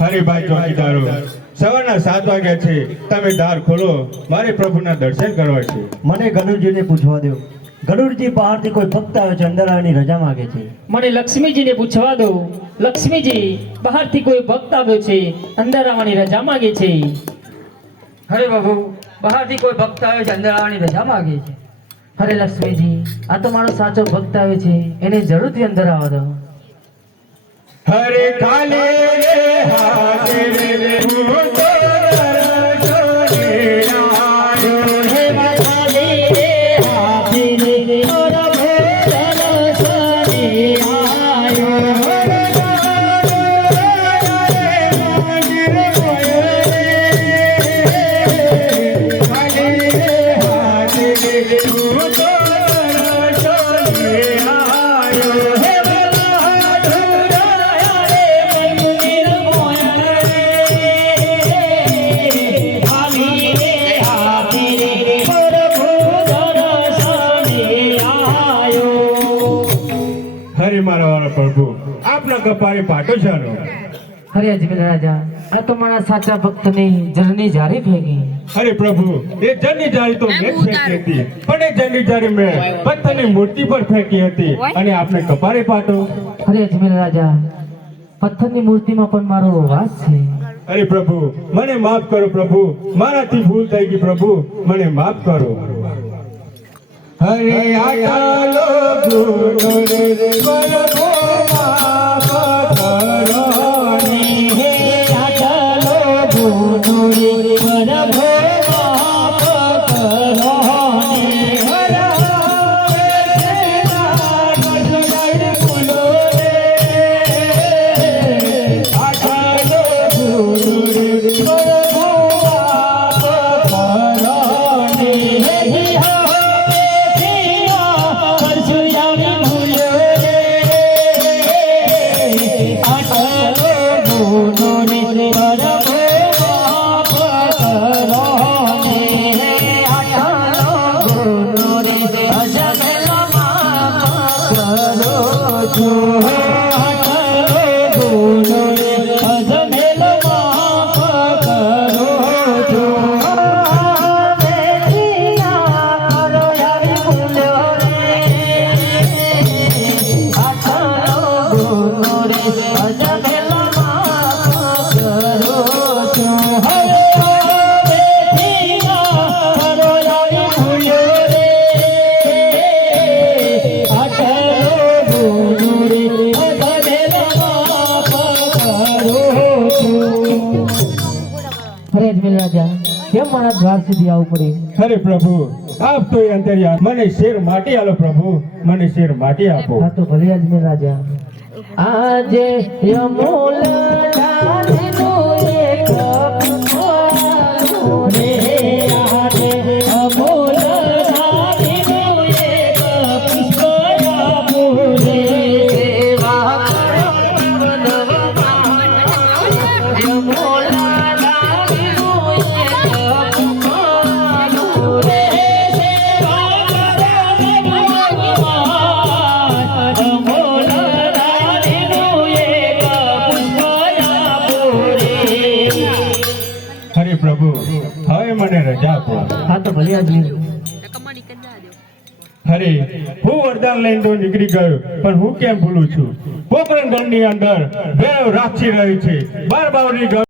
હરિભાઈ ચોકીદારો, સવારના 7 વાગ્યા છે, તમે દ્વાર ખોલો, મારે પ્રભુના દર્શન કરવા છે. મને ગણુરજીને પૂછવા દો. ગણુરજી બહારથી કોઈ ભક્ત આવે છે, અંદર આવવાની રજા માંગે છે. મને લક્ષ્મીજીને પૂછવા દો. લક્ષ્મીજી, બહારથી કોઈ ભક્ત આવ્યો છે, અંદર આવવાની રજા માંગે છે. અરે બાબુ, બહારથી કોઈ ભક્ત આવે છે, અંદર આવવાની રજા માંગે છે. અરે લક્ષ્મીજી, આ તો મારો સાચો ભક્ત આવે છે, એને જરૂરથી અંદર આવવા દો. હરે કાલે હાથે રે હું તો પ્રભુ, આપના કપાળે પાટો ચાલો. અરે અજમેર રાજા, આ તો મારા સાચા ભક્તની જનની જારી ફેંકી. અરે પ્રભુ, એ જનની જારી તો મેં ફેંકી હતી, પણ એ જનની જારી મેં પથ્થરની મૂર્તિ પર ફેંકી હતી, અને આપને કપાળે પાટો. અરે અજમેર રાજા, પથ્થરની મૂર્તિમાં પણ મારો વાસ છે. અરે પ્રભુ, મને માફ કરો પ્રભુ, મારાથી ભૂલ થઈ ગઈ પ્રભુ, મને માફ કરો. હરે આટાલો ગુનો રે પ્રભુ માફ કરો ને. હે આટાલો ગુનો રે પ્રભુ માફ કરો ને. કેમ મારા દ્વાર સુધી આવવું પડે? અરે પ્રભુ, આપ તો અંતર્યામી, મને શેર માટી આલો પ્રભુ, મને શેર માટી આપો. હા તો ભલે અજમેર રાજા. આજે યમુલ ધામનું એક પુષ્પનું રે, આજે યમુલ ધામનું એક પુષ્પનું રે. સેવા કરો નવમાં યમુલ પ્રભુ, હવે મને રજા આપો. હા તો ભલે અજમેર. હરે, હું વરદાન લઈને તો નીકળી ગયો, પણ હું કેમ ભૂલું છું? પોકરણ ગણની અંદર ભૈરવ રાક્ષસી રહી છે, 12 બાવરી